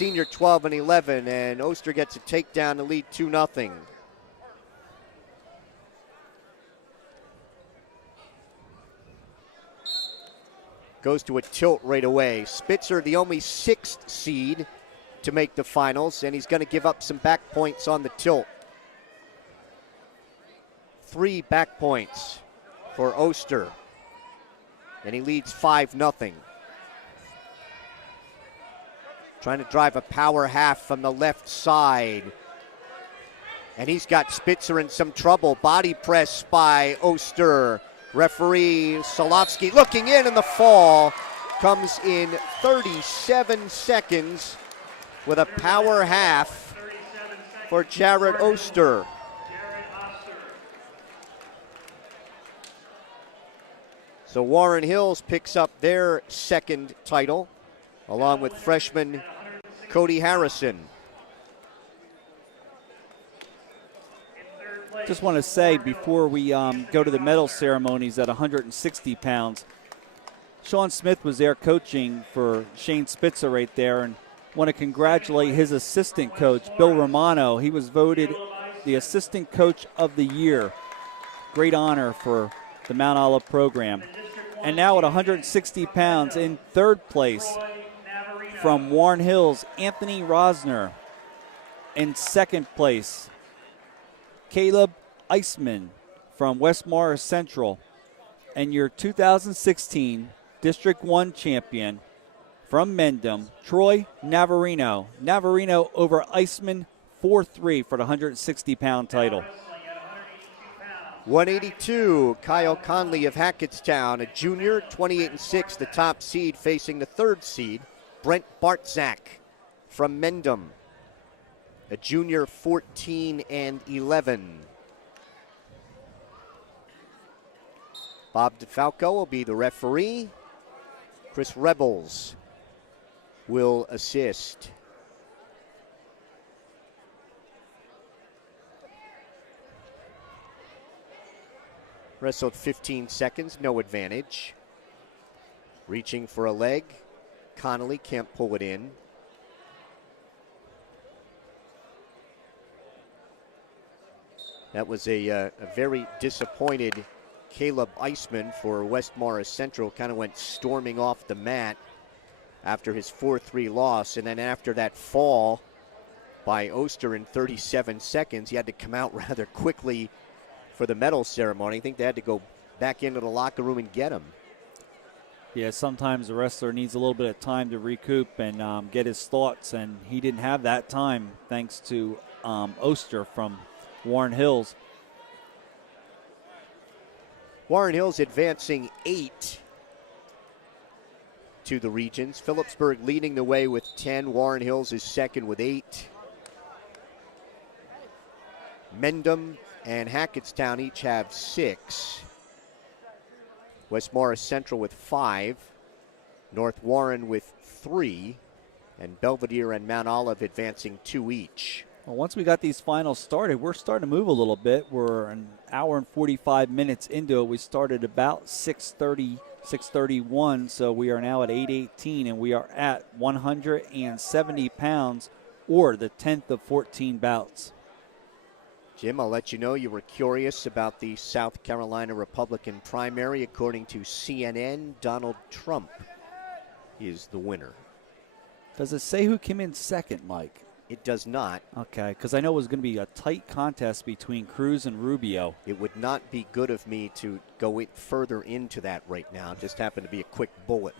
senior 12 and 11, and Oster gets a takedown to lead 2-0. Goes to a tilt right away. Spitzer, the only 6th seed to make the finals, and he's going to give up some back points on the tilt. 3 back points for Oster, and he leads 5-0. Trying to drive a power half from the left side, and he's got Spitzer in some trouble. Body press by Oster. Referee Solovsky looking in, and the fall comes in 37 seconds with a power half for Jared Oster. So Warren Hills picks up their 2nd title, along with freshman Cody Harrison. Just want to say before we go to the medal ceremonies at 160 pounds, Sean Smith was there coaching for Shane Spitzer right there, and want to congratulate his assistant coach, Bill Romano. He was voted the Assistant Coach of the Year. Great honor for the Mount Olive program. And now at 160 pounds in 3rd place from Warren Hills, Anthony Rosner. In 2nd place, Caleb Eisman from West Morris Central. And your 2016 District 1 champion from Mendham, Troy Navarino. Navarino over Eisman 4-3 for the 160-pound title. 182, Kyle Conley of Hackettstown, a junior, 28-6, the top seed, facing the 3rd seed, Brent Bartzak from Mendham, a junior, 14-11. Bob DeFalco will be the referee. Chris Rebels will assist. Wrestled 15 seconds, no advantage. Reaching for a leg. Connolly can't pull it in. That was a very disappointed Caleb Eisman for West Morris Central. Kind of went storming off the mat after his 4-3 loss. And then after that fall by Oster in 37 seconds, he had to come out rather quickly for the medal ceremony. I think they had to go back into the locker room and get him. Yeah, sometimes the wrestler needs a little bit of time to recoup and get his thoughts, and he didn't have that time thanks to Oster from Warren Hills. Warren Hills advancing 8 to the regions. Phillipsburg leading the way with 10. Warren Hills is second with 8. Mendham and Hackettstown each have 6. West Morris Central with 5. North Warren with 3. And Belvedere and Mount Olive advancing 2 each. Well, once we got these finals started, we're starting to move a little bit. We're an hour and 45 minutes into it. We started about 6:30, 6:31, so we are now at 8:18, and we are at 170 pounds, or the 10th of 14 bouts. Jim, I'll let you know you were curious about the South Carolina Republican primary. According to CNN, Donald Trump is the winner. Does it say who came in second, Mike? It does not. Okay, because I know it was going to be a tight contest between Cruz and Rubio. It would not be good of me to go further into that right now. It just happened to be a quick bullet.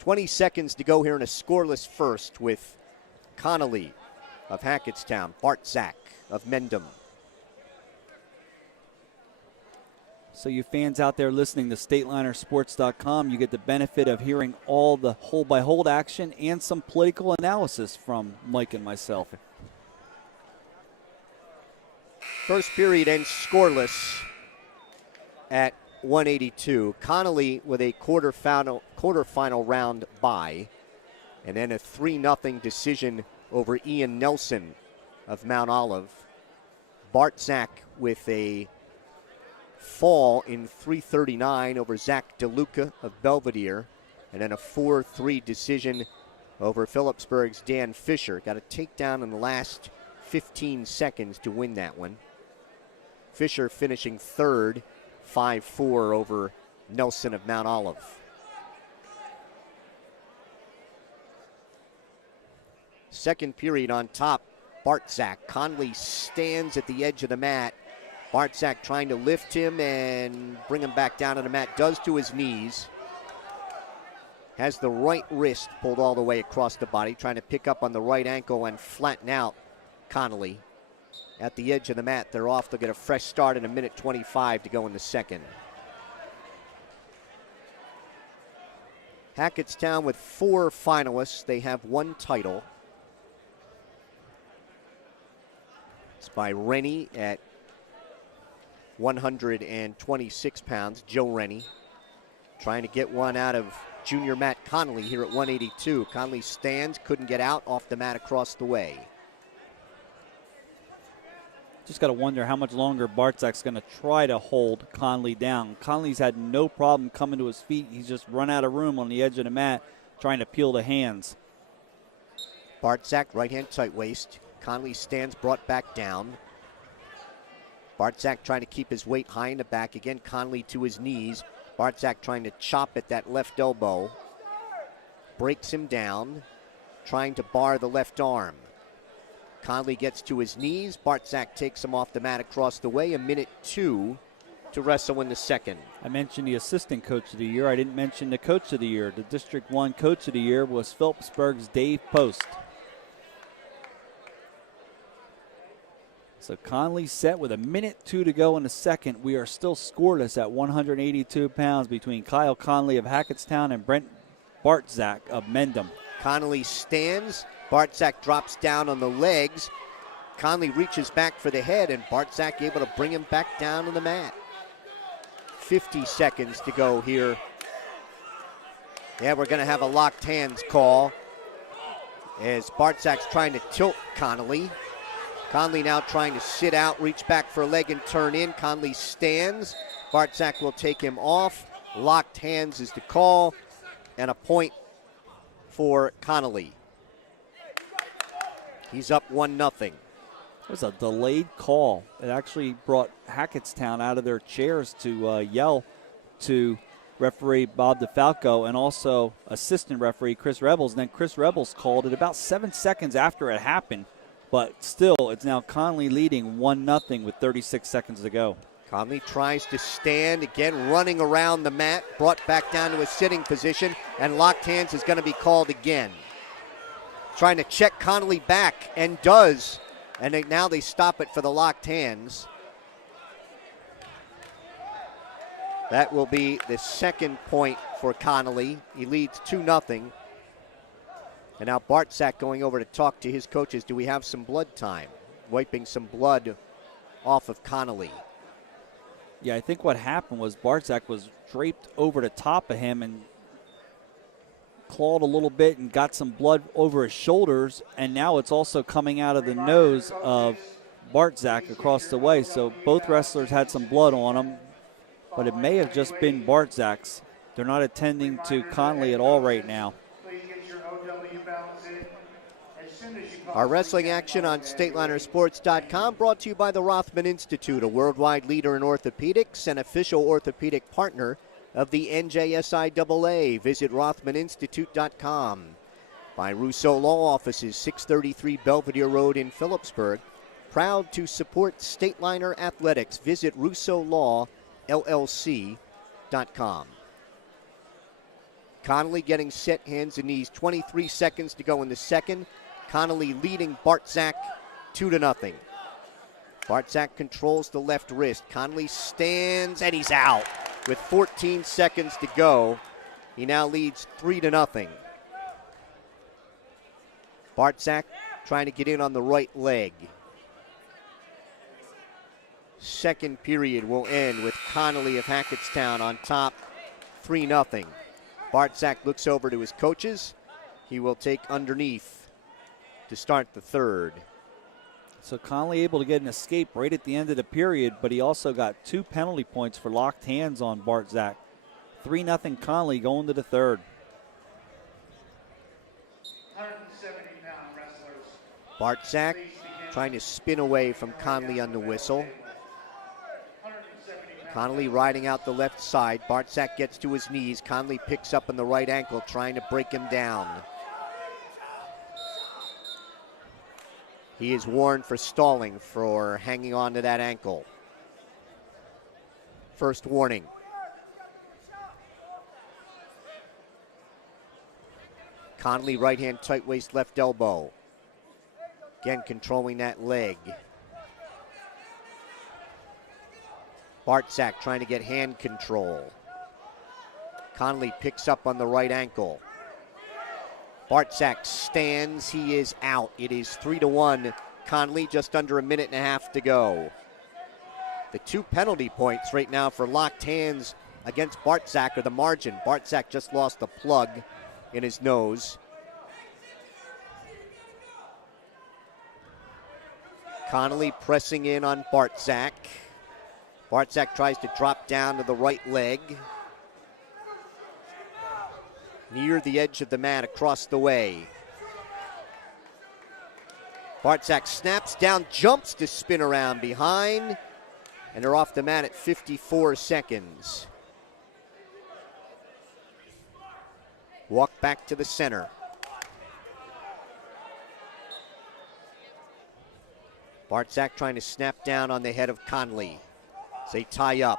20 seconds to go here in a scoreless first with Connolly of Hackettstown, Bartzak of Mendham. So you fans out there listening to StatelinerSports.com, you get the benefit of hearing all the hold-by-hold action and some political analysis from Mike and myself. First period ends scoreless at 182. Connolly with a quarterfinal round bye, and then a 3-0 decision over Ian Nelson of Mount Olive. Bartzak with a fall in 3:39 over Zach DeLuca of Belvedere, and then a 4-3 decision over Phillipsburg's Dan Fisher. Got a takedown in the last 15 seconds to win that one. Fisher finishing third, 5-4 over Nelson of Mount Olive. Second period on top, Bartzak. Conley stands at the edge of the mat. Bartzak trying to lift him and bring him back down to the mat. Does to his knees. Has the right wrist pulled all the way across the body, trying to pick up on the right ankle and flatten out Connolly. At the edge of the mat, they're off. They'll get a fresh start in 1:25 to go in the second. Hackettstown with 4 finalists. They have 1 title. It's by Rennie at 126 pounds. Joe Rennie trying to get one out of junior Matt Connolly here at 182. Connolly stands, couldn't get out, off the mat across the way. Just got to wonder how much longer Bartzak's going to try to hold Conley down. Conley's had no problem coming to his feet. He's just run out of room on the edge of the mat trying to peel the hands. Bartzak, right hand tight waist. Conley stands, brought back down. Bartzak trying to keep his weight high in the back. Again, Conley to his knees. Bartzak trying to chop at that left elbow. Breaks him down, trying to bar the left arm. Conley gets to his knees. Bartzak takes him off the mat across the way. 1:02 to wrestle in the second. I mentioned the assistant coach of the year. I didn't mention the coach of the year. The District 1 coach of the year was Phillipsburg's Dave Post. So Conley set with 1:02 to go in the second. We are still scoreless at 182 pounds between Kyle Conley of Hackettstown and Brent Bartzak of Mendham. Conley stands. Bartzak drops down on the legs. Conley reaches back for the head, and Bartzak able to bring him back down on the mat. 50 seconds to go here. Yeah, we're going to have a locked hands call as Bartzak's trying to tilt Conley. Conley now trying to sit out, reach back for a leg and turn in. Conley stands. Bartzak will take him off. Locked hands is the call, and a point for Connolly. He's up 1-0. It was a delayed call. It actually brought Hackettstown out of their chairs to yell to referee Bob DeFalco and also assistant referee Chris Rebels. And then Chris Rebels called it about 7 seconds after it happened. But still, it's now Conley leading 1-0 with 36 seconds to go. Conley tries to stand, again running around the mat, brought back down to a sitting position, and locked hands is going to be called again. Trying to check Conley back, and does. And now they stop it for the locked hands. That will be the second point for Connolly. He leads 2-0. And now Bartzak going over to talk to his coaches. Do we have some blood time? Wiping some blood off of Connolly. Yeah, I think what happened was Bartzak was draped over the top of him and clawed a little bit and got some blood over his shoulders, and now it's also coming out of the nose of Bartzak across the way. So both wrestlers had some blood on them, but it may have just been Bartzak's. They're not attending to Conley at all right now. Our wrestling action on StatelinerSports.com brought to you by the Rothman Institute, a worldwide leader in orthopedics and official orthopedic partner of the NJSIAA. Visit RothmanInstitute.com. By Rousseau Law Offices, 633 Belvedere Road in Phillipsburg. Proud to support Stateliner Athletics. Visit RousseauLawLLC.com. Connolly getting set, hands and knees. 23 seconds to go in the second. Connolly leading Bartzak 2-0. Bartzak controls the left wrist. Connolly stands, and he's out. With 14 seconds to go, he now leads 3-0. Bartzak trying to get in on the right leg. Second period will end with Connolly of Hackettstown on top, 3-0. Bartzak looks over to his coaches. He will take underneath to start the third. So Conley able to get an escape right at the end of the period, but he also got 2 penalty points for locked hands on Bartzak. 3-0 Conley going to the third. Bartzak trying to spin away from Conley on the whistle. Conley riding out the left side. Bartzak gets to his knees. Conley picks up on the right ankle, trying to break him down. He is warned for stalling, for hanging on to that ankle. First warning. Conley right hand tight waist left elbow. Again controlling that leg. Bartzak trying to get hand control. Conley picks up on the right ankle. Bartzak stands, he is out. It is 3-1. Conley, just under a minute and a half to go. The 2 penalty points right now for locked hands against Bartzak are the margin. Bartzak just lost a plug in his nose. Conley pressing in on Bartzak. Bartzak tries to drop down to the right leg. Near the edge of the mat across the way. Bartzak snaps down, jumps to spin around behind, and they're off the mat at 54 seconds. Walk back to the center. Bartzak trying to snap down on the head of Conley. They tie up.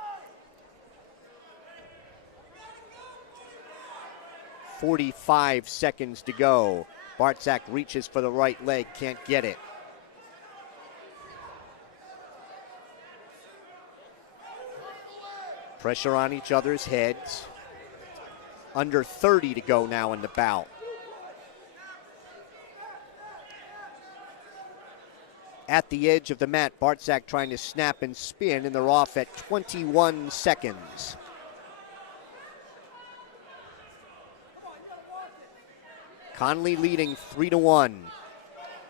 45 seconds to go. Bartzak reaches for the right leg, can't get it. Pressure on each other's heads. Under 30 to go now in the bout. At the edge of the mat, Bartzak trying to snap and spin, and they're off at 21 seconds. Conley leading 3-1.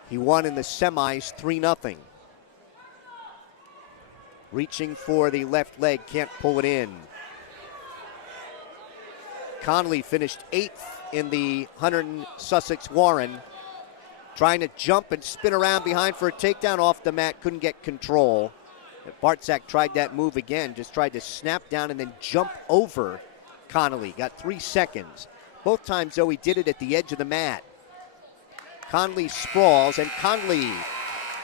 He won in the semis 3-0. Reaching for the left leg, can't pull it in. Conley finished 8th in the Hunter Sussex Warren. Trying to jump and spin around behind for a takedown off the mat, couldn't get control. Bartzak tried that move again, just tried to snap down and then jump over Conley. Got 3 seconds. Both times, though, he did it at the edge of the mat. Conley sprawls, and Conley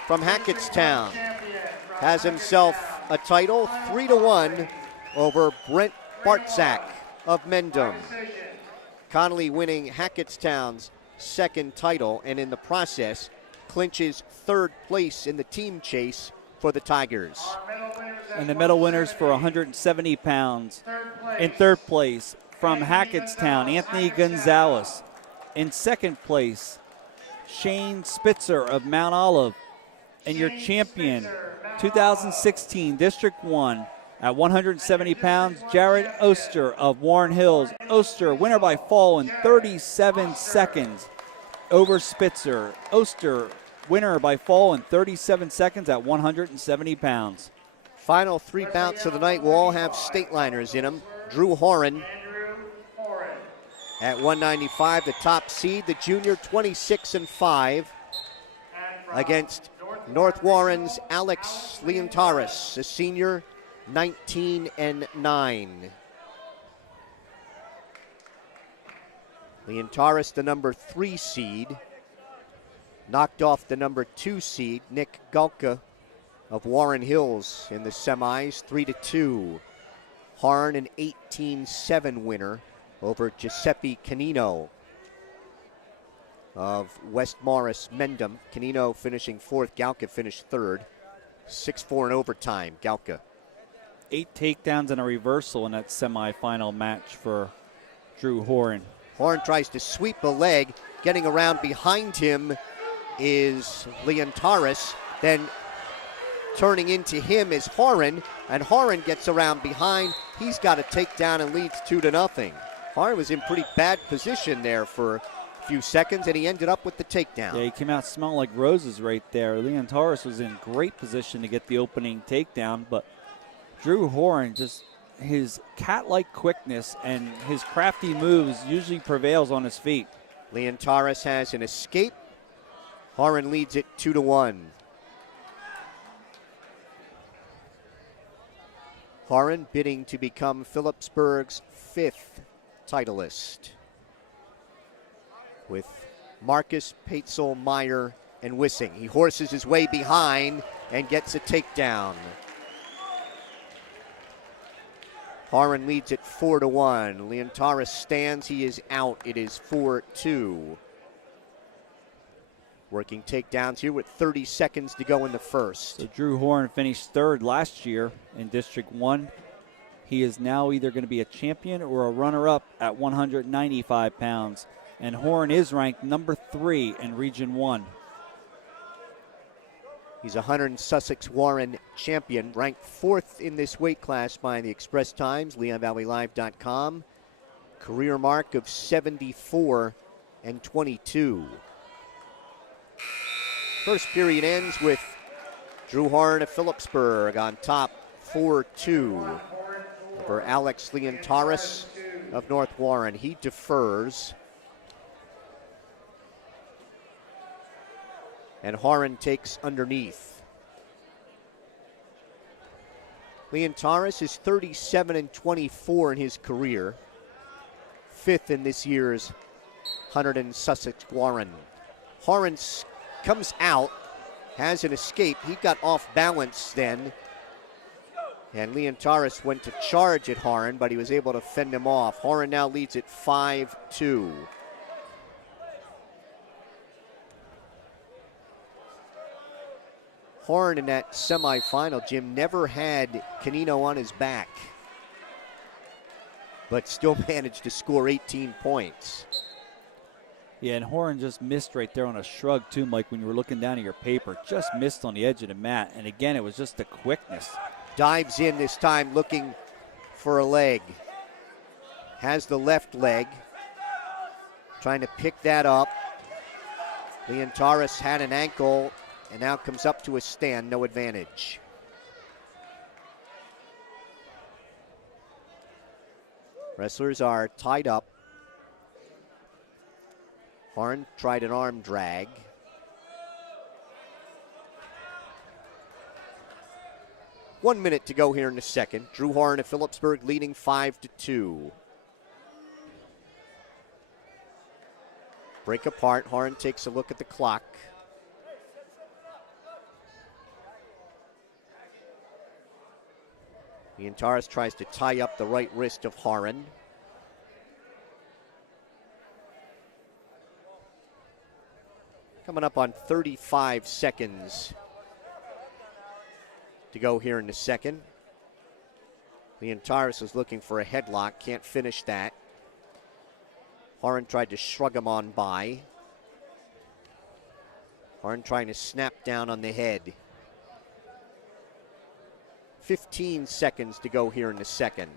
from Hackettstown has himself a title, 3-1 over Brent Bartzak of Mendham. Conley winning Hackettstown's second title, and in the process clinches 3rd place in the team chase for the Tigers. And the medal winners for 170 pounds. In 3rd place from Hackettstown, Anthony Gonzalez. In 2nd place, Shane Spitzer of Mount Olive. And your champion, 2016 District 1 at 170 pounds, Jared Oster of Warren Hills. Oster, winner by fall in 37 seconds over Spitzer. Oster, winner by fall in 37 seconds at 170 pounds. Final 3 bouts of the night will all have state liners in them. Drew Horan at 195, the top seed, the junior 26-5 against North Warren's Alex Leontaris, the senior 19-9. Leontaris, the number 3 seed, knocked off the number 2 seed, Nick Galka of Warren Hills in the semis, 3-2. Harn, an 18-7 winner over Giuseppe Canino of West Morris Mendham. Canino finishing 4th, Galka finished 3rd. 6-4 in overtime, Galka. 8 takedowns and a reversal in that semifinal match for Drew Horan. Horan tries to sweep a leg. Getting around behind him is Leontaris. Then turning into him is Horan, and Horan gets around behind. He's got a takedown and leads 2-0. Horan was in pretty bad position there for a few seconds, and he ended up with the takedown. Yeah, he came out smelling like roses right there. Leontaris was in great position to get the opening takedown, but Drew Horan, just his cat-like quickness and his crafty moves usually prevails on his feet. Leontaris has an escape. Horan leads it 2-1. Horan bidding to become Phillipsburg's 5th titleist, with Marcus, Paetzel, Meyer, and Wissing. He horses his way behind and gets a takedown. Horan leads it 4-1. Leontaris stands. He is out. It is 4-2. Working takedowns here with 30 seconds to go in the first. So Drew Horan finished 3rd last year in District 1. He is now either going to be a champion or a runner-up at 195 pounds. And Horan is ranked number 3 in Region 1. He's a Hunter and Sussex Warren champion, ranked 4th in this weight class by the Express Times, LeonValleyLive.com. Career mark of 74-22. First period ends with Drew Horan of Phillipsburg on top, 4-2 over Alex Leontaris of North Warren. He defers. And Horan takes underneath. Leontaris is 37-24 in his career, 5th in this year's Hunter and Sussex Warren. Horan comes out, has an escape. He got off balance then, and Leontaris went to charge at Horan, but he was able to fend him off. Horan now leads it 5-2. Horan in that semifinal, Jim, never had Canino on his back, but still managed to score 18 points. Yeah, and Horan just missed right there on a shrug too, Mike, when you were looking down at your paper. Just missed on the edge of the mat. And again, it was just the quickness. Dives in this time looking for a leg. Has the left leg. Trying to pick that up. Leontaris had an ankle and now comes up to a stand, no advantage. Wrestlers are tied up. Horan tried an arm drag. One minute to go here in the second. Drew Horan of Phillipsburg leading 5-2. Break apart. Horan takes a look at the clock. Leontaris tries to tie up the right wrist of Horan. Coming up on 35 seconds to go here in the second. Leontaris is looking for a headlock, can't finish that. Horan tried to shrug him on by. Horan trying to snap down on the head. 15 seconds to go here in the second.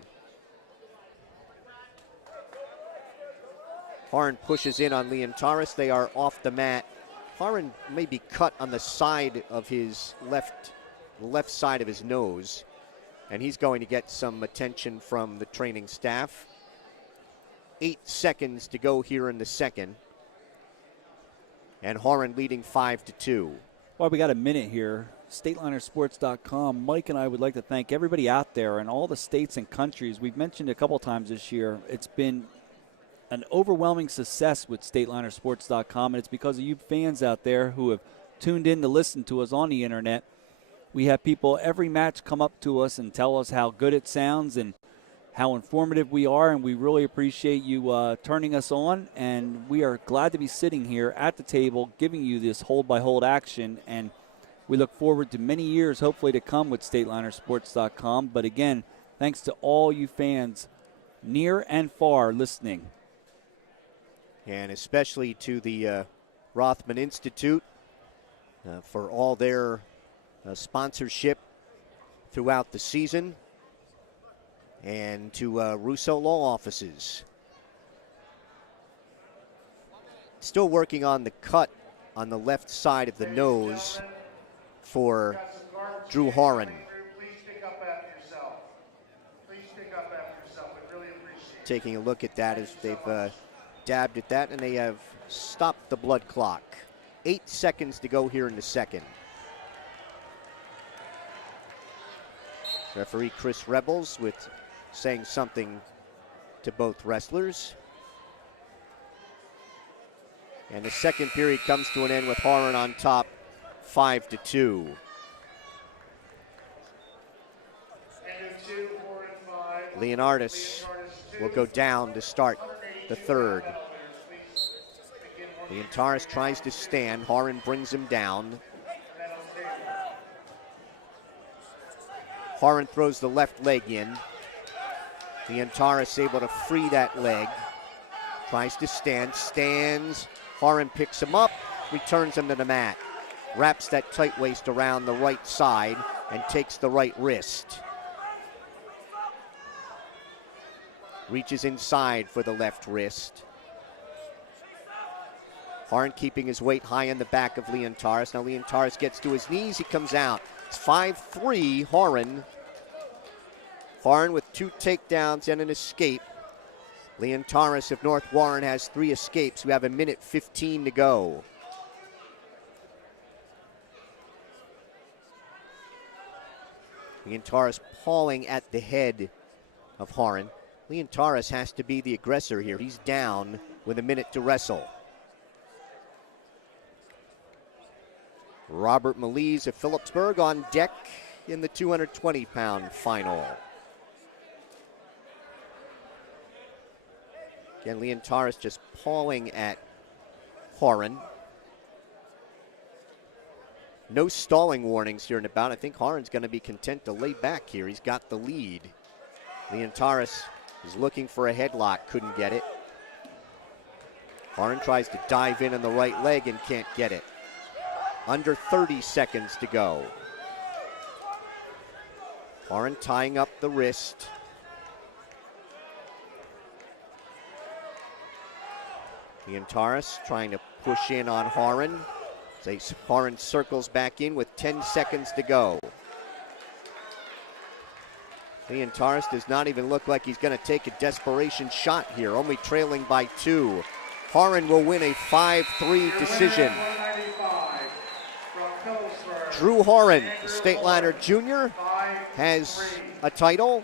Horan pushes in on Leontaris. They are off the mat. Horan may be cut on the side of his left side of his nose, and he's going to get some attention from the training staff. 8 seconds to go here in the second, and Horan leading 5-2. Well, we got a minute here. StatelinerSports.com. Mike and I would like to thank everybody out there in all the states and countries. We've mentioned a couple times this year, it's been an overwhelming success with StatelinerSports.com, and it's because of you fans out there who have tuned in to listen to us on the internet. We have people every match come up to us and tell us how good it sounds and how informative we are, and we really appreciate you turning us on, and we are glad to be sitting here at the table giving you this hold-by-hold action, and we look forward to many years hopefully to come with StatelinerSports.com. But again, thanks to all you fans near and far listening. And especially to the Rothman Institute for all their sponsorship throughout the season, and to Russo Law Offices. Still working on the cut on the left side of the nose for Drew Horan. Taking a look at that as they've dabbed at that, and they have stop the blood clock. 8 seconds to go here in the second. Referee Chris Rebels saying something to both wrestlers. And the second period comes to an end with Horan on top, 5-2. Leonardis will go down to start the third. Leontaris tries to stand. Horan brings him down. Horan throws the left leg in. Leontaris able to free that leg. Tries to stand, stands. Horan picks him up, returns him to the mat. Wraps that tight waist around the right side and takes the right wrist. Reaches inside for the left wrist. Horan keeping his weight high in the back of Leontaris. Now Leontaris gets to his knees, he comes out. It's 5-3, Horan. Horan with 2 takedowns and an escape. Leontaris of North Warren has 3 escapes. We have 1:15 to go. Leontaris pawing at the head of Horan. Leontaris has to be the aggressor here. He's down with 1 minute to wrestle. Robert Melise of Phillipsburg on deck in the 220-pound final. Again, Leontaris just pawing at Horan. No stalling warnings here in the bout. I think Horan's going to be content to lay back here. He's got the lead. Leontaris is looking for a headlock, couldn't get it. Horan tries to dive in on the right leg and can't get it. Under 30 seconds to go. Horan tying up the wrist. Leontaris trying to push in on Horan. Horan circles back in with 10 seconds to go. Leontaris does not even look like he's going to take a desperation shot here, only trailing by 2. Horan will win a 5-3 decision. Drew Horan, the State Liner Jr., has a title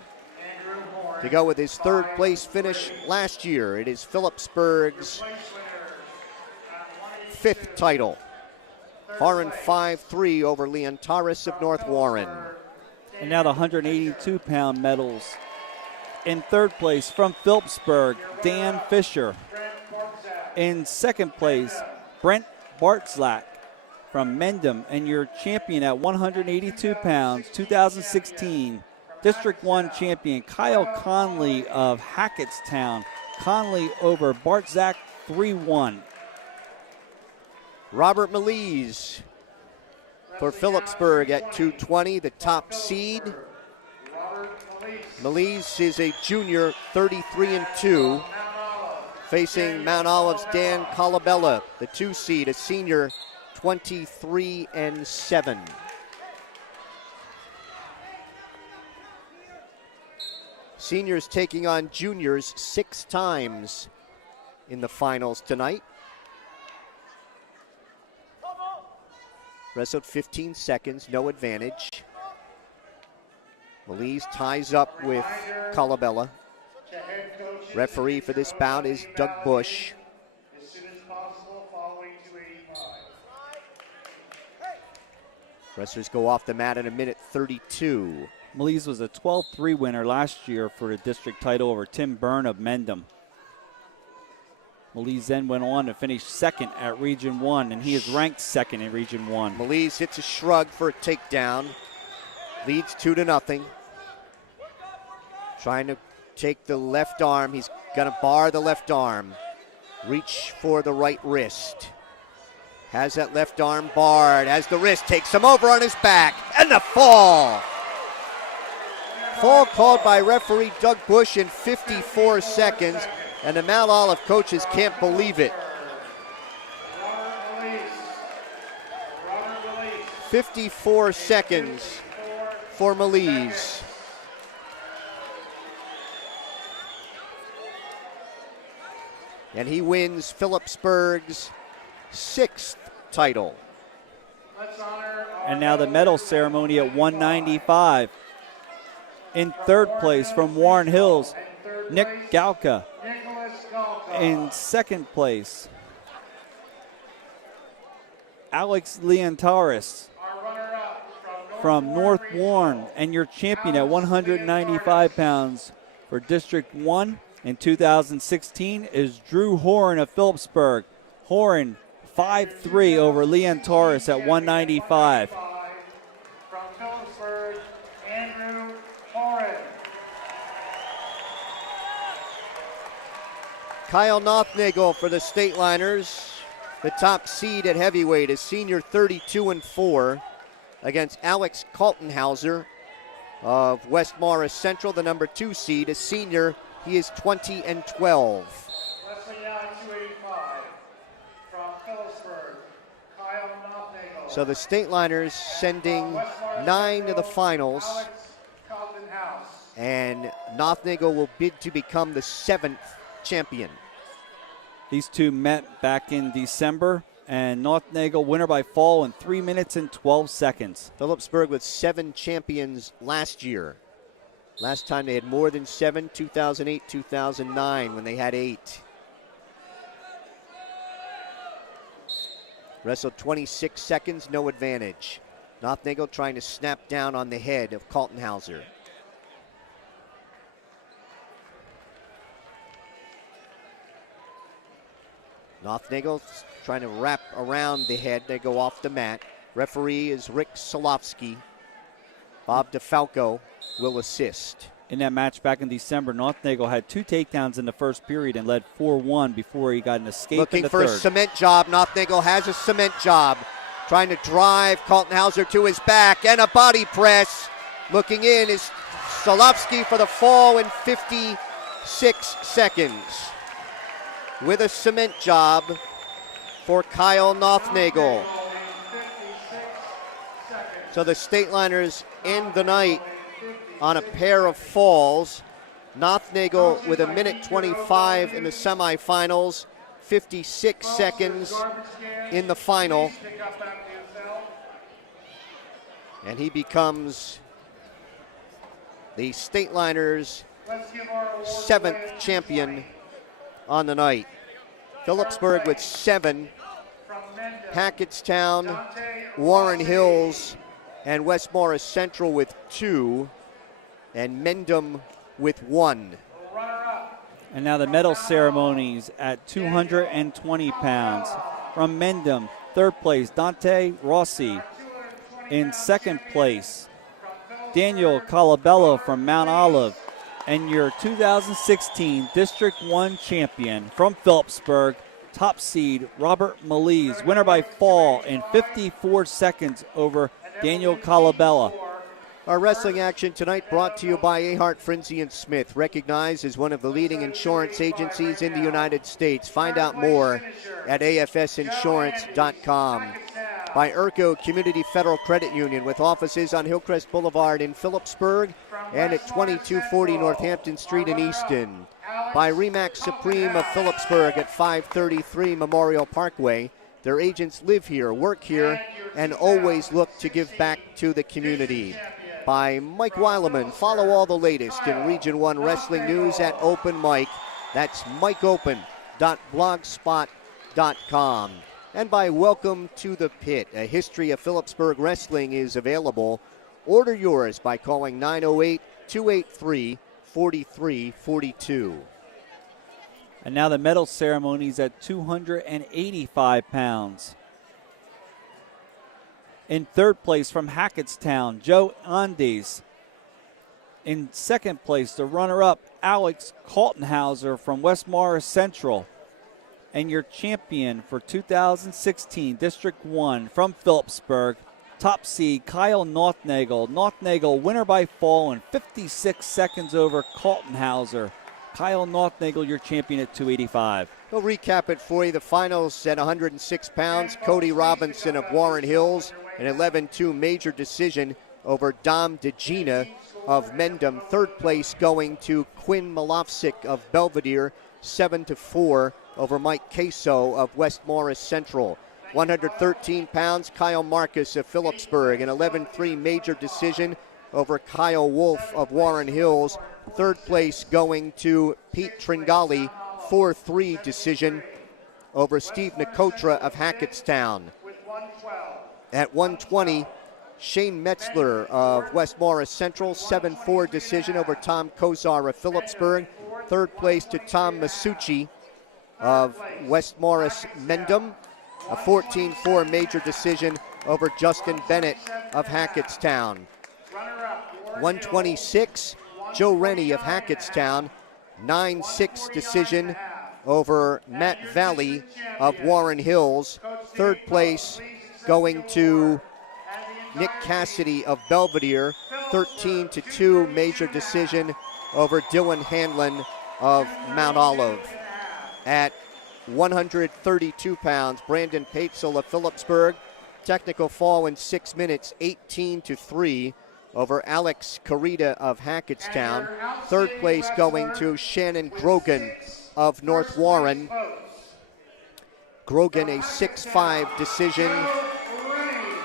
to go with his 3rd place finish last year. It is Phillipsburg's 5th title. Horan 5-3 over Leontaris of North Warren. And now the 182-pound medals. In 3rd place from Phillipsburg, Dan Fisher. In 2nd place, Brent Bartzlack from Mendham. And your champion at 182 pounds, 2016, District 1 champion Kyle Conley of Hackettstown. Conley over Bartzlack 3-1. Robert Melise for Phillipsburg at 220, the top seed. Melise is a junior, 33-2, facing Mount Olive's Dan Colabella, the 2 seed, a senior, 23-7. Seniors taking on juniors 6 times in the finals tonight. Wrestled 15 seconds, no advantage. Melise ties up with Colabella. Referee for this bout is Doug Bush. Wrestlers go off the mat in 1:32. Melise was a 12-3 winner last year for the district title over Tim Byrne of Mendham. Melise then went on to finish 2nd at Region 1, and he is ranked 2nd in Region 1. Melise hits a shrug for a takedown. Leads 2-0. Trying to take the left arm. He's going to bar the left arm. Reach for the right wrist. Has that left arm barred. As the wrist takes him over on his back. And the fall. Fall called by referee Doug Bush in 54 seconds. And the Mount Olive coaches can't believe it. 54 seconds for Melise. and he wins Phillipsburg's 6th title. And now the medal ceremony at 195. In third place from Warren Hills, Nick Galka. In second place, Alex Leontaris from North Warren. And your champion at 195 pounds for District 1 in 2016 is Drew Horan of Phillipsburg. Horan 5-3 over Leontaris at 195. From Phillipsburg, Andrew Horan. Kyle Nothnagel for the Stateliners, the top seed at heavyweight, is senior 32-4 against Alex Kaltenhauser of West Morris Central, the number 2 seed, a senior. He is 20-12. Wrestling now at 285 from Phillipsburg, Kyle Nothnagel. So the Stateliners sending 9 to the finals, Alex Kaltenhaus. and Nothnagel will bid to become the 7th champion. These two met back in December, and Nothnagel winner by fall in 3 minutes and 12 seconds. Phillipsburg with 7 champions last year. Last time they had more than 7, 2008, 2009, when they had 8. Wrestled 26 seconds, no advantage. Nothnagel trying to snap down on the head of Kaltenhauser. Nothnagel trying to wrap around the head. They go off the mat. Referee is Rick Solofsky. Bob DeFalco will assist. In that match back in December, Nothnagel had 2 takedowns in the first period and led 4-1 before he got an escape Looking in the for third. a cement job. Nothnagel has a cement job. Trying to drive Kaltenhauser to his back and a body press. Looking in is Solofsky for the fall in 56 seconds. With a cement job for Kyle Nothnagel. So the Stateliners end the night on a pair of falls. Nothnagel with a minute 25 in the semifinals, 56 seconds in the final. And he becomes the Stateliners' 7th champion on the night. Phillipsburg with 7, Hackettstown, Warren Hills, and West Morris Central with 2, and Mendham with 1. And now the medal ceremonies at 220 pounds. From Mendham, third place, Dante Rossi. In second place, Daniel Colabello from Mount Olive. And your 2016 District 1 champion from Phillipsburg, top seed Robert Maliz, winner by fall in 54 seconds over Daniel Colabella. Our wrestling action tonight brought to you by Ahart, Frenzy & Smith, recognized as one of the leading insurance agencies in the United States. Find out more at afsinsurance.com. By Urco Community Federal Credit Union, with offices on Hillcrest Boulevard in Phillipsburg and at 2240 Northampton Street in Easton. By Remax Supreme of Phillipsburg at 533 Memorial Parkway. Their agents live here, work here, and always look to give back to the community. By Mike Weileman. Follow all the latest in Region 1 wrestling news at Open Mike. That's mikeopen.blogspot.com. And by Welcome to the Pit. A history of Phillipsburg wrestling is available. Order yours by calling 908-283-4342. And now the medal ceremonies at 285 pounds. In third place from Hackettstown, Joe Andes. In second place, the runner-up, Alex Kaltenhauser from West Morris Central. And your champion for 2016 District 1 from Phillipsburg, top seed Kyle Nothnagel. Nothnagel winner by fall in 56 seconds over Kaltenhauser. Kyle Nothnagel, your champion at 285. We'll recap it for you. The finals at 106 pounds. Cody Robinson of Warren Hills, an 11-2 major decision over Dom DeGina of Mendham. Third place going to Quinn Malofsik of Belvedere, 7-4. over Mike Queso of West Morris Central. 113 pounds, Kyle Marcus of Phillipsburg, an 11-3 major decision over Kyle Wolf of Warren Hills. Third place going to Pete Tringali, 4-3 decision over Steve Nicotra of Hackettstown. At 120, Shane Metzler of West Morris Central, 7-4 decision over Tom Kozar of Phillipsburg. Third place to Tom Masucci of West Morris Mendham, a 14-4 major decision over Justin Bennett of Hackettstown. 126, Joe Rennie of Hackettstown, 9-6 decision over Matt Valley of Warren Hills. Third place going to Nick Cassidy of Belvedere, 13-2 major decision over Dylan Hanlon of Mount Olive. At 132 pounds, Brandon Paetzel of Phillipsburg, technical fall in 6 minutes, 18-3 over Alex Carita of Hackettstown. Third place going to Shannon Grogan of North Warren. Grogan, a 6-5 decision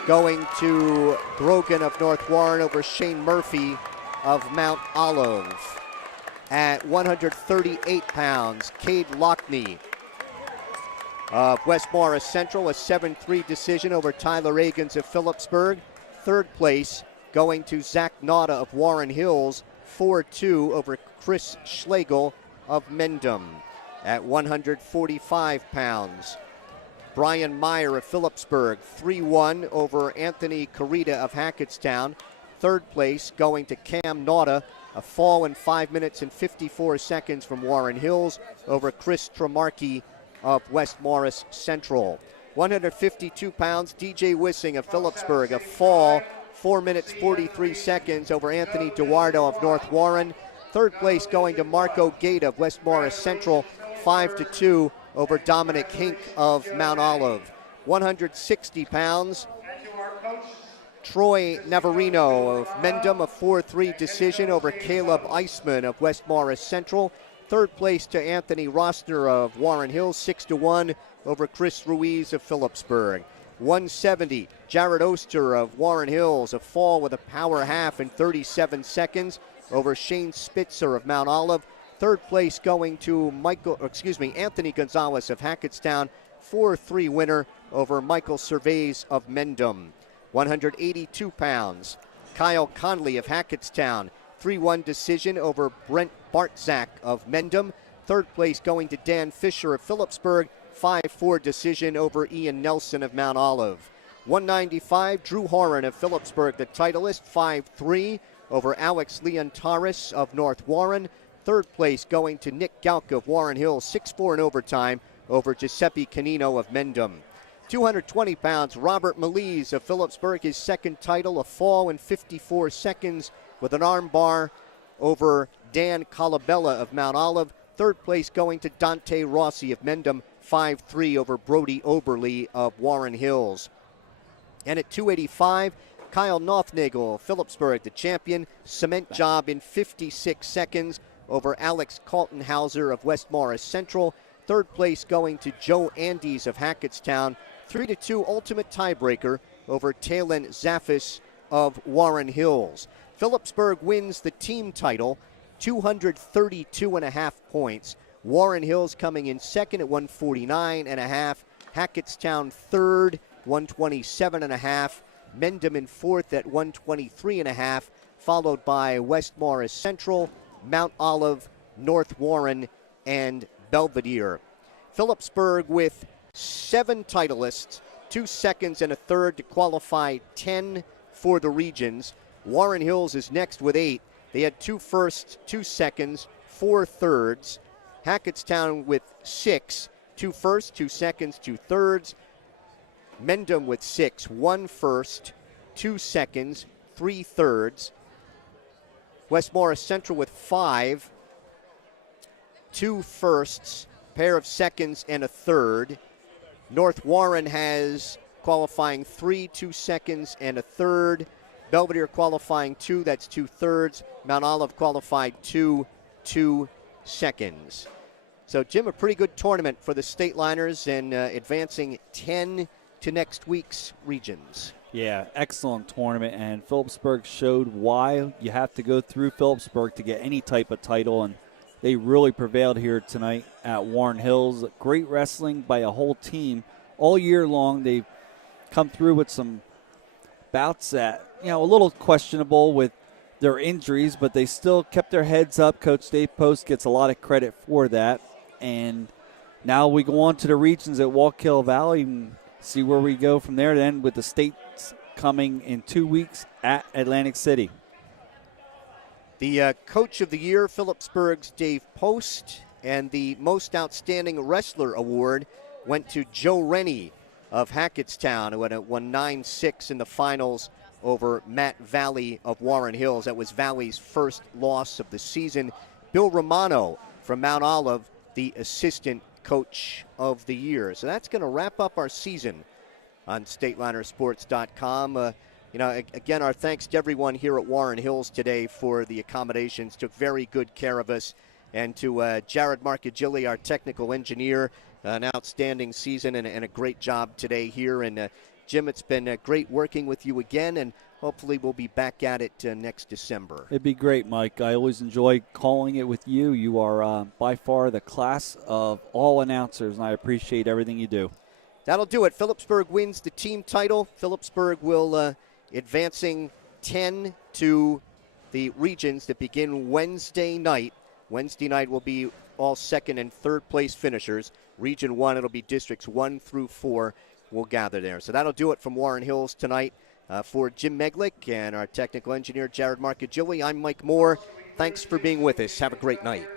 going to Grogan of North Warren over Shane Murphy of Mount Olive. At 138 pounds, Cade Lockney of West Morris Central, a 7-3 decision over Tyler Agans of Phillipsburg. Third place going to Zach Nauta of Warren Hills, 4-2 over Chris Schlegel of Mendham. At 145 pounds, Brian Meyer of Phillipsburg, 3-1 over Anthony Carita of Hackettstown. Third place going to Cam Nauta, a fall in 5 minutes and 54 seconds from Warren Hills over Chris Tremarchi of West Morris Central. 152 pounds, DJ Wissing of Phillipsburg, a fall, 4 minutes 43 seconds over Anthony Duardo of North Warren. Third place going to Marco Gate of West Morris Central, 5-2 over Dominic Hink of Mount Olive. 160 pounds, Troy Navarino of Mendham, a 4-3 decision over Caleb Eisman of West Morris Central. Third place to Anthony Rosner of Warren Hills, 6-1 over Chris Ruiz of Phillipsburg. 170, Jared Oster of Warren Hills, a fall with a power half in 37 seconds over Shane Spitzer of Mount Olive. Third place going to Anthony Gonzalez of Hackettstown, 4-3 winner over Michael Cervais of Mendham. 182 pounds, Kyle Conley of Hackettstown, 3-1 decision over Brent Bartzak of Mendham. Third place going to Dan Fisher of Phillipsburg, 5-4 decision over Ian Nelson of Mount Olive. 195, Drew Horan of Phillipsburg, the titleist, 5-3 over Alex Leontaris of North Warren. Third place going to Nick Galka of Warren Hills, 6-4 in overtime over Giuseppe Canino of Mendham. 220 pounds, Robert Melise of Phillipsburg, his second title, a fall in 54 seconds with an arm bar over Dan Colabella of Mount Olive. Third place going to Dante Rossi of Mendham, 5-3 over Brody Oberly of Warren Hills. And at 285, Kyle Nothnagel of Phillipsburg, the champion, cement job in 56 seconds over Alex Kaltenhauser of West Morris Central. Third place going to Joe Andes of Hackettstown, 3-2 ultimate tiebreaker over Talon Zaffis of Warren Hills. Phillipsburg wins the team title, 232.5 points. Warren Hills coming in second at 149.5. Hackettstown third, 127.5. Mendham in fourth at 123.5, followed by West Morris Central, Mount Olive, North Warren, and Belvedere. Phillipsburg with 7 titleists, 2 seconds and a third to qualify 10 for the regions. Warren Hills is next with 8. They had 2 firsts, 2 seconds, 4 thirds. Hackettstown with 6, 2 firsts, 2 seconds, 2 thirds. Mendham with 6, 1 first, 2 seconds, 3 thirds. West Morris Central with 5, 2 firsts, pair of seconds, and a third. North Warren has qualifying 3, 2 seconds, and a third. Belvedere qualifying 2, that's 2 thirds. Mount Olive qualified 2, 2 seconds. So, Jim, a pretty good tournament for the State Liners and advancing 10 to next week's regions. Yeah, excellent tournament, and Phillipsburg showed why you have to go through Phillipsburg to get any type of title, and they really prevailed here tonight at Warren Hills. Great wrestling by a whole team. All year long, they've come through with some bouts that, a little questionable with their injuries, but they still kept their heads up. Coach Dave Post gets a lot of credit for that, and now we go on to the regions at Wallkill Valley and see where we go from there, then with the states coming in 2 weeks at Atlantic City. The Coach of the Year, Phillipsburg's Dave Post, and the Most Outstanding Wrestler Award went to Joe Rennie of Hackettstown, who had won 9-6 in the finals over Matt Valley of Warren Hills. That was Valley's first loss of the season. Bill Romano from Mount Olive, the Assistant Coach of the Year. So that's going to wrap up our season on StatelinerSports.com. Again, our thanks to everyone here at Warren Hills today for the accommodations. Took very good care of us. And to Jared Marcagilli, our technical engineer, an outstanding season and a great job today here. And Jim, it's been great working with you again, and hopefully we'll be back at it next December. It'd be great, Mike. I always enjoy calling it with you. You are by far the class of all announcers, and I appreciate everything you do. That'll do it. Phillipsburg wins the team title. Phillipsburg will advancing 10 to the regions that begin Wednesday night. Wednesday night will be all second and third place finishers. Region 1, it'll be districts 1 through 4 will gather there. So that'll do it from Warren Hills tonight. For Jim Meglick and our technical engineer, Jared Marcagilli, I'm Mike Moore. Thanks for being with us. Have a great night.